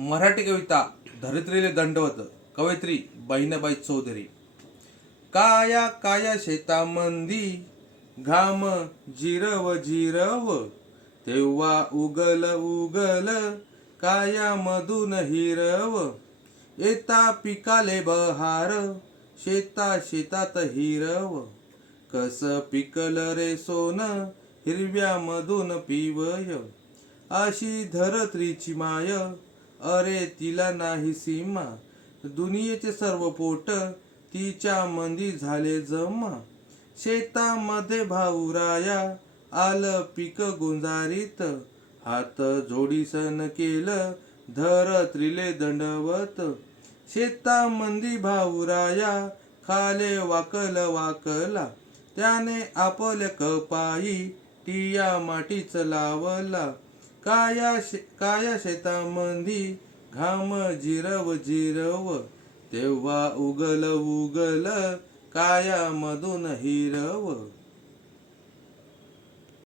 मराठी कविता धरित्रीले दंडवत कवयित्री बहिणाबाई चौधरी. काया काया शेतामंदी घाम जिरव जिरव तेव्हा उगल उगल काया मधून हिरव. येता पिकाले बहार शेता शेतात हिरव. कस पिकल रे सोन हिरव्या मधून पिवय. अशी धरत्रीची माय अरे तिला नाही सीमा. दुनियेचे सर्व पोट तिच्या मंदी झाले जमा. शेतामध्ये भाऊराया आलं पीक गुंजारीत. हात जोडीसन केलं धरत्रीले दंडवत. शेतामंदी भाऊराया खाले वाकल वाकला. त्याने आपल्या कपाई टिया माटीच लावला. काया शे काया शेतामंदी घाम जिरव जिरव तेव्हा उगल उगल काया मधून हिरव.